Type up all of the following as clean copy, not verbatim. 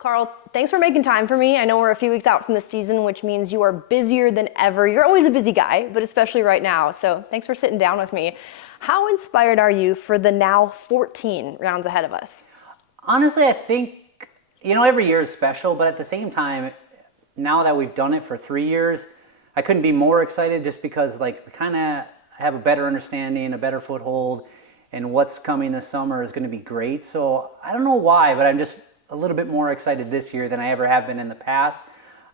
Carl, thanks for making time for me. I know we're a few weeks out from the season, which means you are busier than ever. You're always a busy guy, but especially right now. So thanks for sitting down with me. How inspired are you for the now 14 rounds ahead of us? Honestly, I think, every year is special, but at the same time, now that we've done it for 3 years, I couldn't be more excited just because we kind of have a better understanding, a better foothold, and what's coming this summer is going to be great. So I don't know why, but I'm just a little bit more excited this year than I ever have been in the past.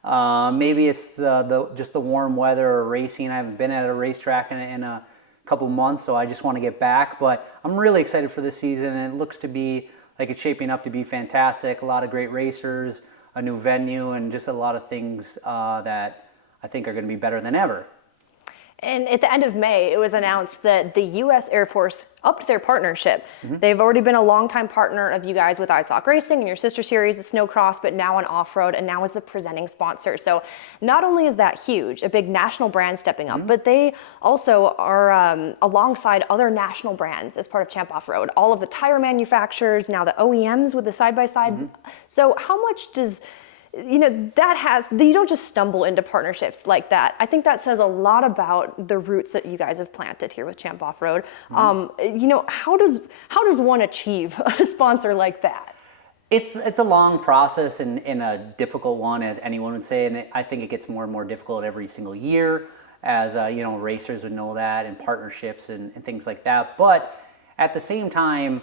Maybe it's just the warm weather or racing. I haven't been at a racetrack in a couple months, so I just want to get back. But I'm really excited for this season, and it looks to be like it's shaping up to be fantastic. A lot of great racers, a new venue, and just a lot of things that I think are going to be better than ever. And at the end of May, it was announced that the U.S. Air Force upped their partnership. They've already been a longtime partner of you guys with ISOC Racing and your sister series, the Snowcross, but now on Off-Road, and now as the presenting sponsor. So not only is that huge, a big national brand stepping up, but they also are alongside other national brands as part of Champ Off-Road. All of the tire manufacturers, now the OEMs with the side-by-side. So how much does... you don't just stumble into partnerships like that. I think that says a lot about the roots that you guys have planted here with Champ Off-Road. How does one achieve a sponsor like that? It's a long process and a difficult one, as anyone would say, and I think it gets more and more difficult every single year, as racers would know that, and partnerships and things like that. But at the same time,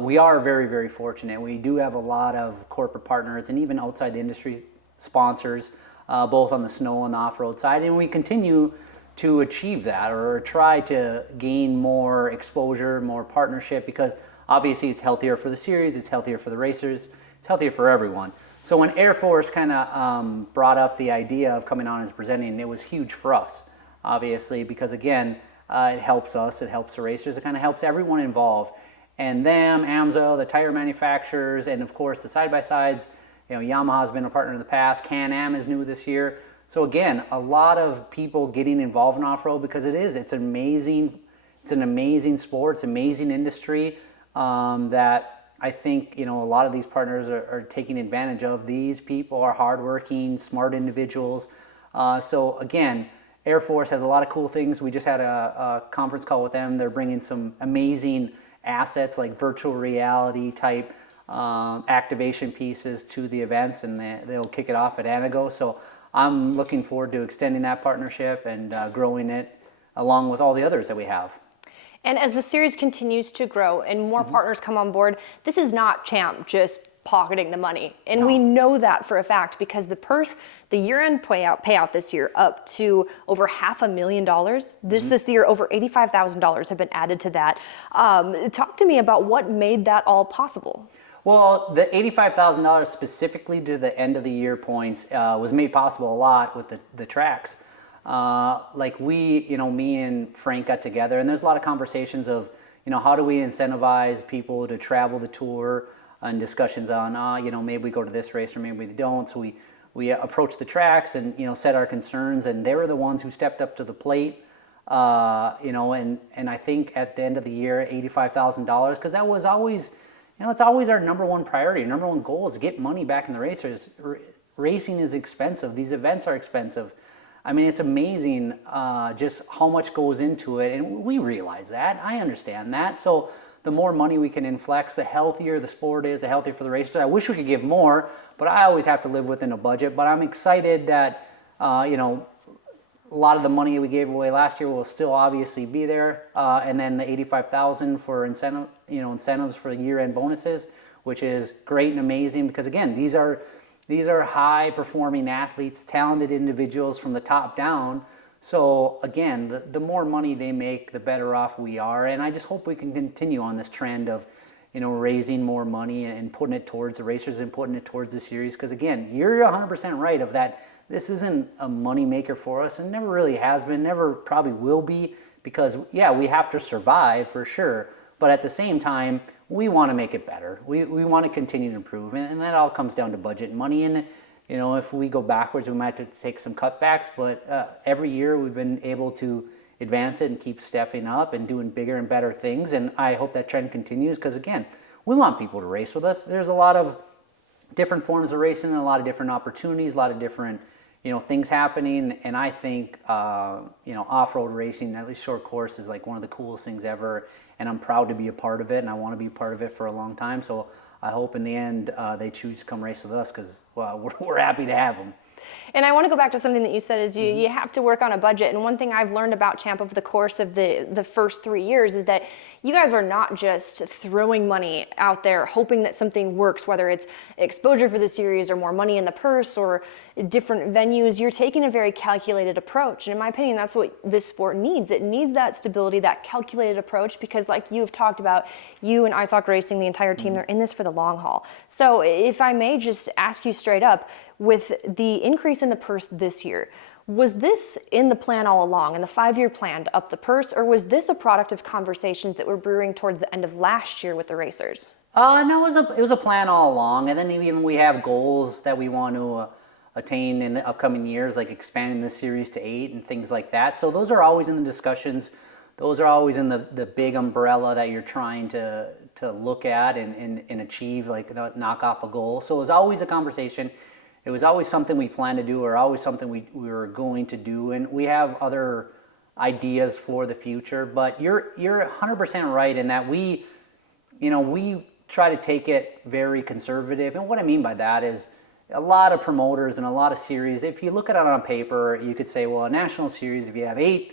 we are very, very fortunate. We do have a lot of corporate partners and even outside the industry sponsors, both on the snow and the off-road side. And we continue to achieve that or try to gain more exposure, more partnership, because obviously it's healthier for the series, it's healthier for the racers, it's healthier for everyone. So when Air Force kind of brought up the idea of coming on as presenting, it was huge for us, obviously, because again, it helps us, it helps the racers, it kind of helps everyone involved. And them, AMSOIL, the tire manufacturers, and of course the side-by-sides. Yamaha's been a partner in the past. Can-Am is new this year. So again, a lot of people getting involved in off-road because it's an amazing sport, it's an amazing industry that I think a lot of these partners are taking advantage of. These people are hardworking, smart individuals. So again, Air Force has a lot of cool things. We just had a conference call with them. They're bringing some amazing assets like virtual reality type activation pieces to the events, and they'll kick it off at Antigo. So I'm looking forward to extending that partnership and growing it along with all the others that we have. And as the series continues to grow and more partners come on board, this is not Champ just pocketing the money. And we know that for a fact because the year-end payout this year up to over $500,000. This year, over $85,000 have been added to that. Talk to me about what made that all possible. Well, the $85,000 specifically to the end of the year points was made possible a lot with the tracks. Me and Frank got together, and there's a lot of conversations of, how do we incentivize people to travel the tour, and discussions on, maybe we go to this race or maybe we don't. So we approached the tracks and, set our concerns, and they were the ones who stepped up to the plate, and I think at the end of the year, $85,000, because that was always, it's always our number one priority, number one goal is to get money back in the racers. Racing is expensive. These events are expensive. I mean, it's amazing just how much goes into it, and we realize that. I understand that. So the more money we can inflect, the healthier the sport is, the healthier for the racers. I wish we could give more, but I always have to live within a budget. But I'm excited that, a lot of the money we gave away last year will still obviously be there. And then the $85,000 for incentives for year-end bonuses, which is great and amazing because, again, these are high-performing athletes, talented individuals from the top down. So again, the more money they make, the better off we are. And I just hope we can continue on this trend of, raising more money and putting it towards the racers and putting it towards the series. Because again, you're 100% right of that. This isn't a money maker for us and never really has been, never probably will be, because yeah, we have to survive for sure. But at the same time, we want to make it better. We want to continue to improve. And that all comes down to budget and money. And if we go backwards, we might have to take some cutbacks, but every year we've been able to advance it and keep stepping up and doing bigger and better things. And I hope that trend continues because, again, we want people to race with us. There's a lot of different forms of racing, and a lot of different opportunities, a lot of different, things happening. And I think, off-road racing, at least short course, is like one of the coolest things ever. And I'm proud to be a part of it, and I want to be a part of it for a long time. So I hope in the end they choose to come race with us, because we're happy to have them. And I want to go back to something that you said is you have to work on a budget. And one thing I've learned about Champ over the course of the first 3 years is that you guys are not just throwing money out there hoping that something works, whether it's exposure for the series or more money in the purse or different venues. You're taking a very calculated approach. And in my opinion, that's what this sport needs. It needs that stability, that calculated approach, because like you've talked about, you and ISOC Racing, the entire team, they're in this for the long haul. So if I may just ask you straight up, with the increase in the purse this year, was this in the plan all along, in the 5-year plan to up the purse, or was this a product of conversations that were brewing towards the end of last year with the racers? No, it was a plan all along, and then even we have goals that we want to attain in the upcoming years, like expanding the series to 8 and things like that. So those are always in the discussions. Those are always in the big umbrella that you're trying to look at and achieve, like knock off a goal. So it was always a conversation. It was always something we planned to do, or always something we were going to do, and we have other ideas for the future. But you're 100% right in that we try to take it very conservative. And what I mean by that is a lot of promoters and a lot of series, if you look at it on paper, you could say, well, a national series, if you have eight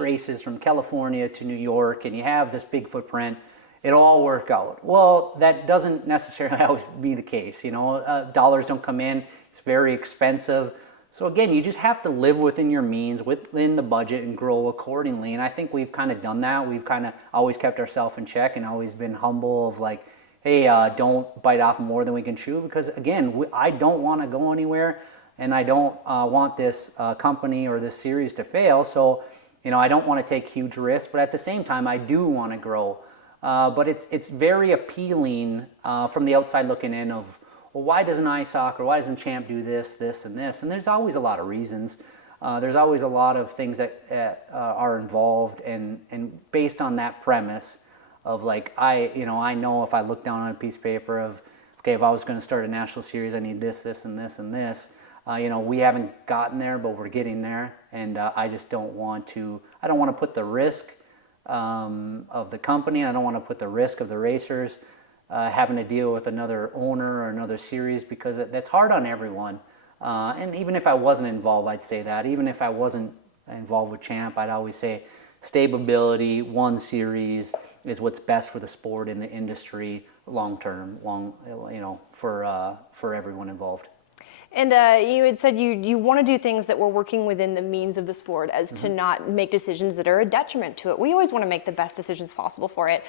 races from California to New York and you have this big footprint, it'll all work out. Well, that doesn't necessarily always be the case. Dollars don't come in. It's very expensive. So again, you just have to live within your means, within the budget, and grow accordingly. And I think we've kind of done that. We've kind of always kept ourselves in check and always been humble of like, hey, don't bite off more than we can chew. Because again, I don't want to go anywhere, and I don't want this company or this series to fail. So, I don't want to take huge risks, but at the same time, I do want to grow. But it's very appealing from the outside looking in of, well, why doesn't ISOC or why doesn't Champ do this, this, and this? And there's always a lot of reasons. There's always a lot of things that are involved, and based on that premise of like, I know if I look down on a piece of paper of, okay, if I was going to start a national series, I need this, this, and this, and this. We haven't gotten there, but we're getting there. And I just don't want to put the risk of the company, and I don't want to put the risk of the racers having to deal with another owner or another series, because that's hard on everyone. And even if I wasn't involved, I'd say that. Even if I wasn't involved with Champ, I'd always say stability, one series is what's best for the sport in the industry long term, for everyone involved. And you had said you want to do things that were working within the means of the sport, as to not make decisions that are a detriment to it. We always want to make the best decisions possible for it.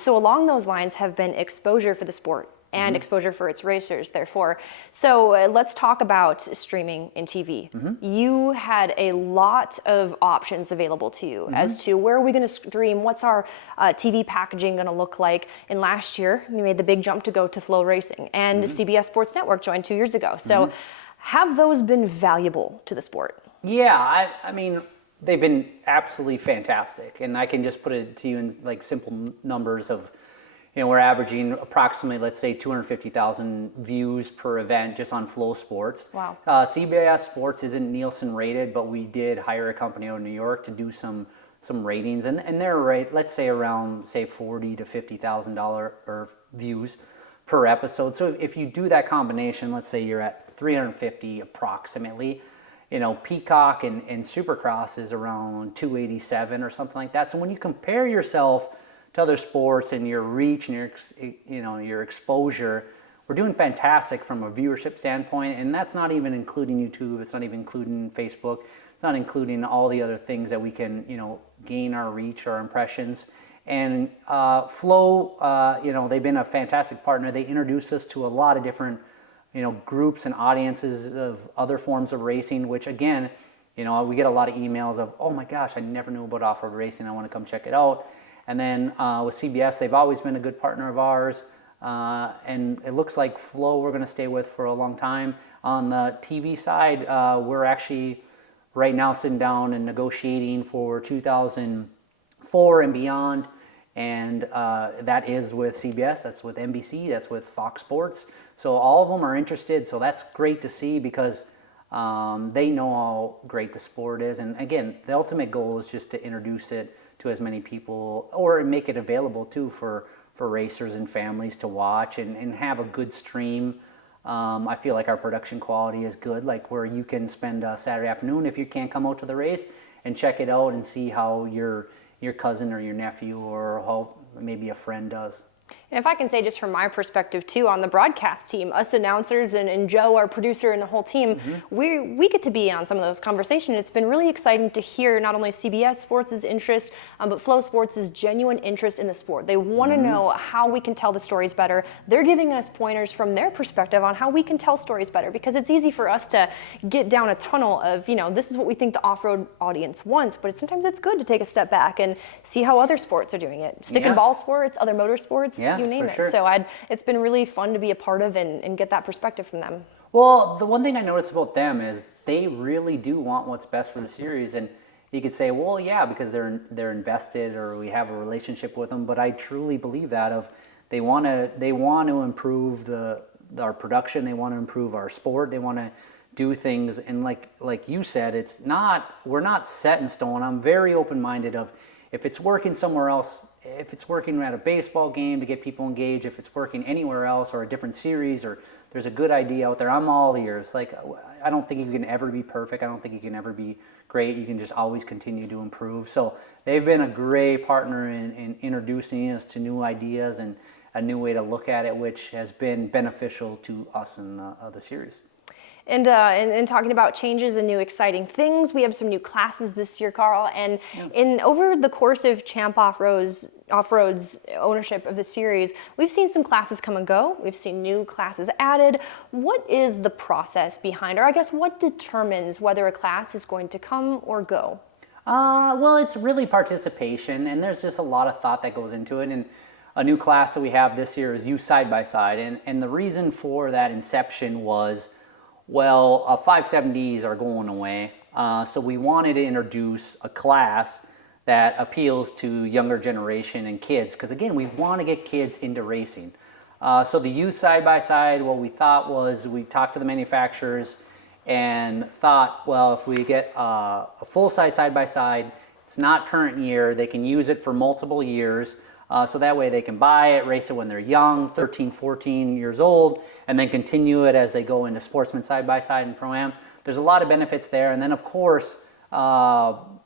So along those lines have been exposure for the sport and exposure for its racers, therefore. So let's talk about streaming and TV. You had a lot of options available to you as to where are we going to stream, what's our TV packaging going to look like. And last year, we made the big jump to go to Flow Racing, and CBS Sports Network joined 2 years ago. So have those been valuable to the sport? Yeah, I mean, they've been absolutely fantastic. And I can just put it to you in like simple numbers of, we're averaging approximately, let's say, 250,000 views per event just on Flow Sports. Wow. CBS Sports isn't Nielsen rated, but we did hire a company out of New York to do some ratings, and they're right, let's say around $40,000 to $50,000 or views per episode. So if you do that combination, let's say you're at 350 approximately. Peacock and Supercross is around 287 or something like that. So when you compare yourself to other sports and your reach and your exposure, we're doing fantastic from a viewership standpoint, and that's not even including YouTube. It's not even including Facebook. It's not including all the other things that we can gain our reach, our impressions. And Flow, they've been a fantastic partner. They introduced us to a lot of different groups and audiences of other forms of racing, which again, we get a lot of emails of, oh my gosh, I never knew about off-road racing. I want to come check it out. And then with CBS, they've always been a good partner of ours. And it looks like Flow we're going to stay with for a long time. On the TV side, we're actually right now sitting down and negotiating for 2004 and beyond. and that is with CBS, that's with NBC, that's with Fox Sports. So all of them are interested. So that's great to see because they know how great the sport is. And again, the ultimate goal is just to introduce it to as many people, or make it available too for racers and families to watch and have a good stream. I feel like our production quality is good, like where you can spend a Saturday afternoon if you can't come out to the race and check it out and see how your cousin or your nephew or how maybe a friend does. And if I can say just from my perspective too, on the broadcast team, us announcers and Joe, our producer, and the whole team, we get to be on some of those conversations. It's been really exciting to hear not only CBS Sports' interest, but Flow Sports' genuine interest in the sport. They want to know how we can tell the stories better. They're giving us pointers from their perspective on how we can tell stories better, because it's easy for us to get down a tunnel of, this is what we think the off-road audience wants, but sometimes it's good to take a step back and see how other sports are doing it. Stick and ball sports, other motorsports, you name it. Sure. So it's been really fun to be a part of and get that perspective from them. Well, the one thing I noticed about them is they really do want what's best for the series. And you could say, well, yeah, because they're invested or we have a relationship with them. But I truly believe that they want to improve our production. They want to improve our sport. They want to do things. And like you said, we're not set in stone. I'm very open-minded of if it's working somewhere else, if it's working at a baseball game to get people engaged, if it's working anywhere else or a different series, or there's a good idea out there, I'm all ears. Like, I don't think you can ever be perfect. I don't think you can ever be great. You can just always continue to improve. So they've been a great partner in introducing us to new ideas and a new way to look at it, which has been beneficial to us in the series. And talking about changes and new exciting things, we have some new classes this year, Carl. And over the course of Champ Off-Road's ownership of the series, we've seen some classes come and go. We've seen new classes added. What is the process behind, or I guess what determines whether a class is going to come or go? Well, it's really participation, and there's just a lot of thought that goes into it. And a new class that we have this year is youth side-by-side. And the reason for that inception was, well, 570s are going away, so we wanted to introduce a class that appeals to younger generation and kids, because again, we want to get kids into racing. So the youth side-by-side, what we thought was, we talked to the manufacturers and thought, well, if we get a full-size side-by-side, it's not current year, they can use it for multiple years. So that way they can buy it, race it when they're young, 13, 14 years old, and then continue it as they go into sportsman side-by-side and Pro-Am. There's a lot of benefits there. And then, of course,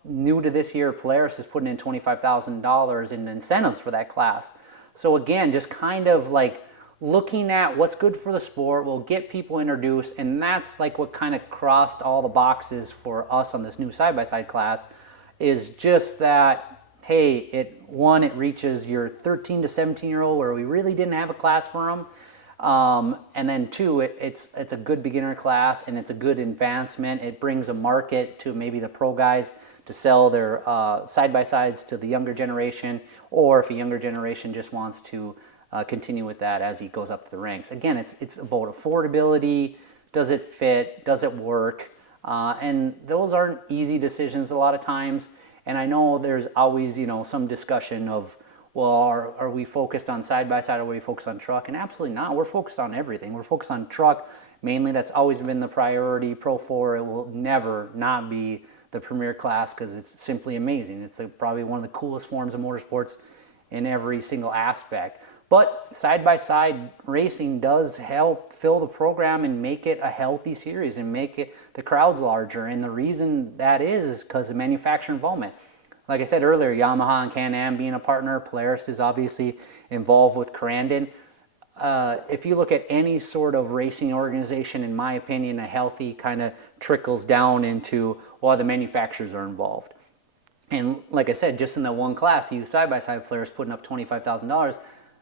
new to this year, Polaris is putting in $25,000 in incentives for that class. So again, just kind of like looking at what's good for the sport, will get people introduced, and that's like what kind of crossed all the boxes for us on this new side-by-side class, is just that, hey, it reaches your 13 to 17-year-old where we really didn't have a class for them. And then two, it's a good beginner class and it's a good advancement. It brings a market to maybe the pro guys to sell their side-by-sides to the younger generation, or if a younger generation just wants to continue with that as he goes up the ranks. Again, it's about affordability. Does it fit? Does it work? And those aren't easy decisions a lot of times. And I know there's always, some discussion of, well, are we focused on side-by-side, or are we focused on truck? And absolutely not. We're focused on everything. We're focused on truck. Mainly, that's always been the priority. Pro 4, it will never not be the premier class because it's simply amazing. It's probably one of the coolest forms of motorsports in every single aspect. But side-by-side racing does help fill the program and make it a healthy series and make it the crowds larger. And the reason that is because of manufacturer involvement. Like I said earlier, Yamaha and Can-Am being a partner, Polaris is obviously involved with Crandon. If you look at any sort of racing organization, in my opinion, a healthy kind of trickles down into, well, the manufacturers are involved. And like I said, just in that one class, youth side-by-side players putting up $25,000,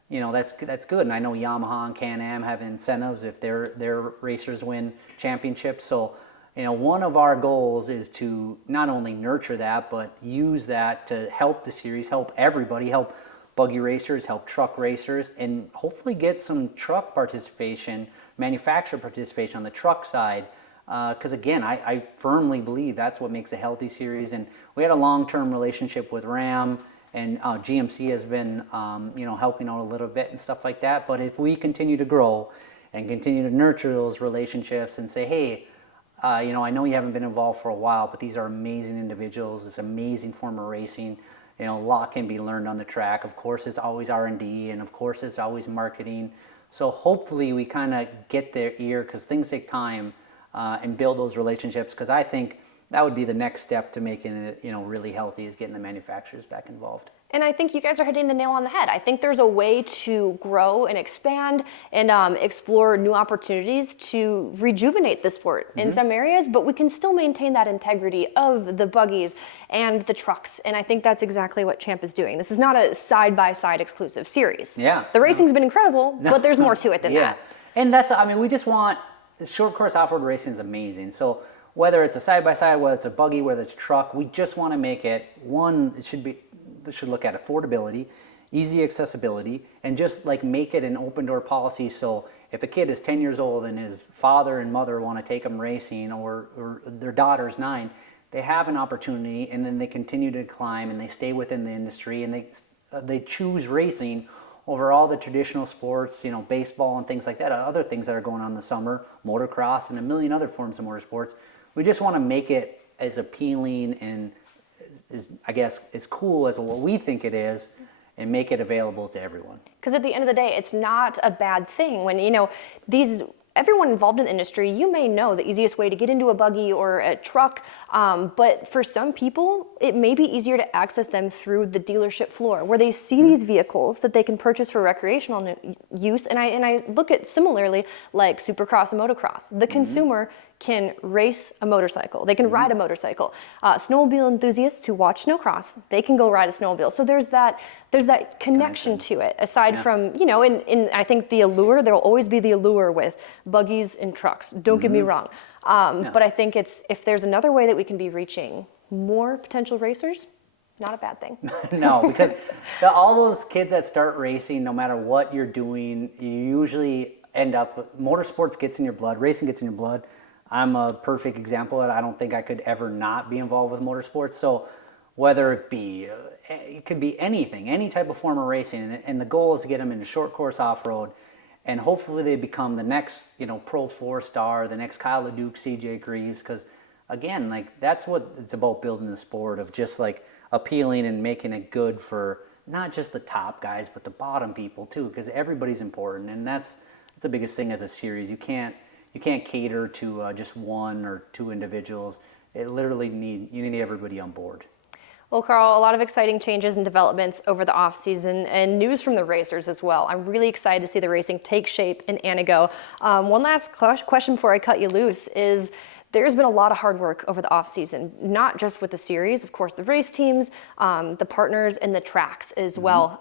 that's good. And I know Yamaha and Can-Am have incentives if their racers win championships. So, one of our goals is to not only nurture that, but use that to help the series, help everybody, help buggy racers, help truck racers, and hopefully get some truck participation, manufacturer participation on the truck side. Because again, I firmly believe that's what makes a healthy series. And we had a long-term relationship with Ram, and GMC has been, helping out a little bit and stuff like that. But if we continue to grow and continue to nurture those relationships and say, hey, I know you haven't been involved for a while, but these are amazing individuals. It's amazing form of racing. A lot can be learned on the track. Of course, it's always R&D, and of course, it's always marketing. So hopefully we kind of get their ear, because things take time, and build those relationships, because I think that would be the next step to making it, really healthy, is getting the manufacturers back involved. And I think you guys are hitting the nail on the head. I think there's a way to grow and expand and explore new opportunities to rejuvenate the sport in some areas, but we can still maintain that integrity of the buggies and the trucks. And I think that's exactly what Champ is doing. This is not a side-by-side exclusive series. Yeah. The racing's been incredible, but there's more to it than that. And we just want, short course off-road racing is amazing. So whether it's a side-by-side, whether it's a buggy, whether it's a truck, we just want to make it, should look at affordability, easy accessibility, and just like make it an open door policy. So if a kid is 10 years old and his father and mother want to take him racing, or their daughter's 9, they have an opportunity, and then they continue to climb and they stay within the industry, and they choose racing over all the traditional sports, baseball and things like that, other things that are going on in the summer, motocross and a million other forms of motorsports. We just want to make it as appealing and as cool as what we think it is, and make it available to everyone. Because at the end of the day, it's not a bad thing when, everyone involved in the industry, you may know the easiest way to get into a buggy or a truck, but for some people, it may be easier to access them through the dealership floor, where they see these vehicles that they can purchase for recreational use. And I look at similarly like Supercross and motocross. The consumer can race a motorcycle. They can ride a motorcycle. Snowmobile enthusiasts who watch snowcross, they can go ride a snowmobile. So there's that connection to it, aside from, and I think the allure, there'll always be the allure with buggies and trucks. Don't get me wrong. But I think if there's another way that we can be reaching more potential racers, not a bad thing. No, because all those kids that start racing, no matter what you're doing, you usually end up, motorsports gets in your blood, racing gets in your blood. I'm a perfect example of it. I don't think I could ever not be involved with motorsports. So whether it be, it could be anything, any type of form of racing. And the goal is to get them into short course off-road. And hopefully they become the next, Pro 4 star, the next Kyle LeDuc, CJ Greaves. Because again, that's what it's about, building the sport of just appealing and making it good for not just the top guys, but the bottom people too. Because everybody's important. And that's the biggest thing as a series. You can't cater to just one or two individuals. You need everybody on board. Well, Carl, a lot of exciting changes and developments over the off-season, and news from the racers as well. I'm really excited to see the racing take shape in Antigo. One last question before I cut you loose is, there's been a lot of hard work over the off-season, not just with the series, of course, the race teams, the partners, and the tracks as well.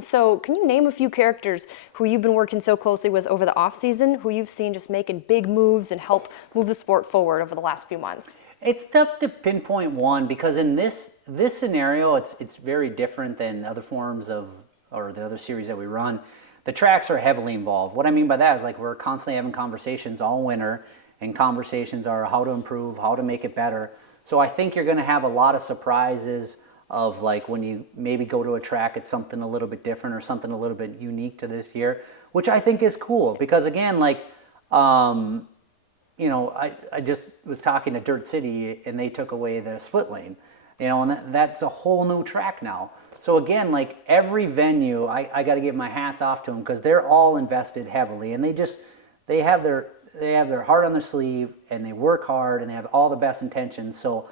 So can you name a few characters who you've been working so closely with over the off-season, who you've seen just making big moves and help move the sport forward over the last few months? It's tough to pinpoint one, because in this scenario, it's very different than other forms or the other series that we run. The tracks are heavily involved. What I mean by that is we're constantly having conversations all winter, and conversations are how to improve, how to make it better. So I think you're going to have a lot of surprises of when you maybe go to a track, it's something a little bit different or something a little bit unique to this year, which I think is cool, because again, I just was talking to Dirt City, and they took away the split lane, and that's a whole new track now. So again, every venue, I got to give my hats off to them, because they're all invested heavily, and they have their heart on their sleeve, and they work hard, and they have all the best intentions. So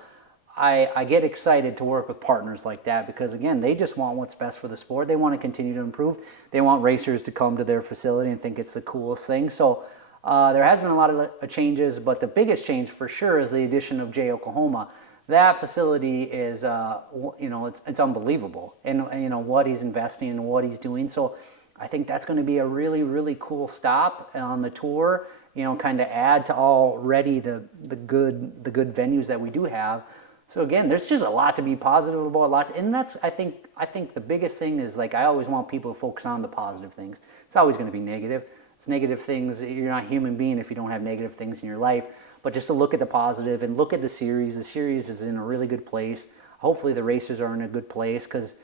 I get excited to work with partners like that, because again, they just want what's best for the sport. They want to continue to improve. They want racers to come to their facility and think it's the coolest thing. So there has been a lot of changes, but the biggest change for sure is the addition of Jay Oklahoma. That facility is, it's unbelievable, and what he's investing and what he's doing. So I think that's going to be a really, really cool stop on the tour. Kind of add to already the good venues that we do have. So again, there's just a lot to be positive about. And that's I think the biggest thing is I always want people to focus on the positive things. It's always going to be negative. It's negative things. You're not a human being if you don't have negative things in your life. But just to look at the positive and look at the series. The series is in a really good place. Hopefully the racers are in a good place, because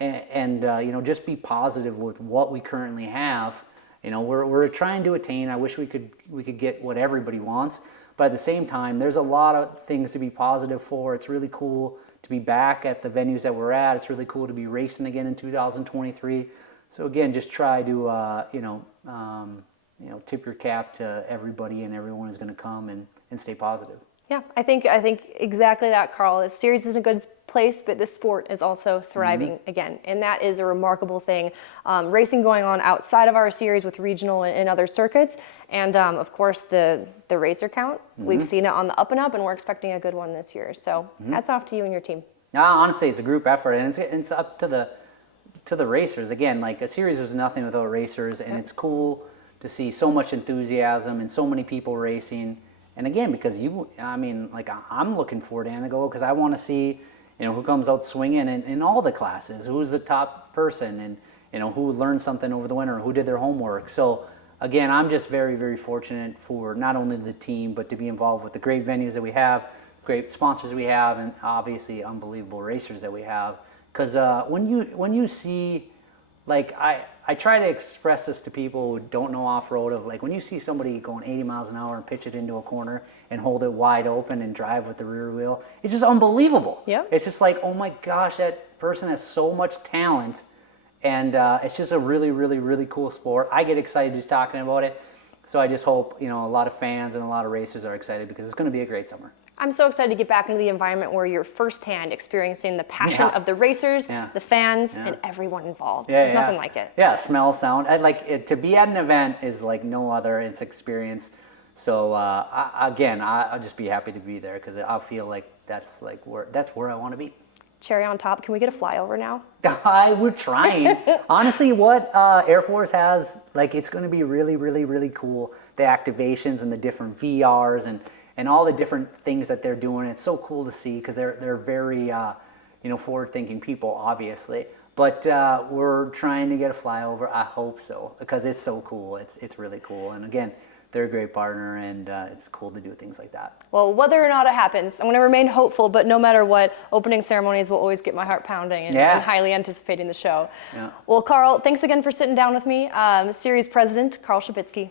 and you know, just be positive with what we currently have. You know, we're trying to attain. I wish we could get what everybody wants, but at the same time, there's a lot of things to be positive for. It's really cool to be back at the venues that we're at. It's really cool to be racing again in 2023. So again, just try to tip your cap to everybody and everyone who's going to come and stay positive. Yeah, I think exactly that, Carl. This series is in a good place, but this sport is also thriving again, and that is a remarkable thing. Racing going on outside of our series with regional and other circuits, and of course the racer count. We've seen it on the up and up, and we're expecting a good one this year. So hats off to you and your team. Honestly, it's a group effort, and it's up to the racers. Again, like a series is nothing without racers, and it's cool to see so much enthusiasm and so many people racing. And again, because I'm looking forward to Antigo because I want to see, you know, who comes out swinging in all the classes, who's the top person, and you know, who learned something over the winter, who did their homework. So again, I'm just very, very fortunate for not only the team, but to be involved with the great venues that we have, great sponsors we have, and obviously unbelievable racers that we have. Because when you see, like I try to express this to people who don't know off-road, of like when you see somebody going 80 miles an hour and pitch it into a corner and hold it wide open and drive with the rear wheel, it's just unbelievable. Yeah. It's just like, oh my gosh, that person has so much talent, and it's just a really, really, really cool sport. I get excited just talking about it. So I just hope, you know, a lot of fans and a lot of racers are excited because it's going to be a great summer. I'm so excited to get back into the environment where you're firsthand experiencing the passion of the racers, the fans, and everyone involved. There's nothing like it. Yeah, smell, sound. I like it, to be at an event is like no other. It's experience. So I'll just be happy to be there because I feel like that's where I want to be. Cherry on top. Can we get a flyover now? We're trying. Honestly, what Air Force has, like, it's going to be really, really, really cool. The activations and the different VRs and all the different things that they're doing. It's so cool to see because they're very forward-thinking people, obviously. But we're trying to get a flyover. I hope so because it's so cool. It's really cool. And again, they're a great partner, and it's cool to do things like that. Well, whether or not it happens, I'm going to remain hopeful, but no matter what, opening ceremonies will always get my heart pounding and highly anticipating the show. Yeah. Well, Carl, thanks again for sitting down with me. Series President Carl Schubitzke.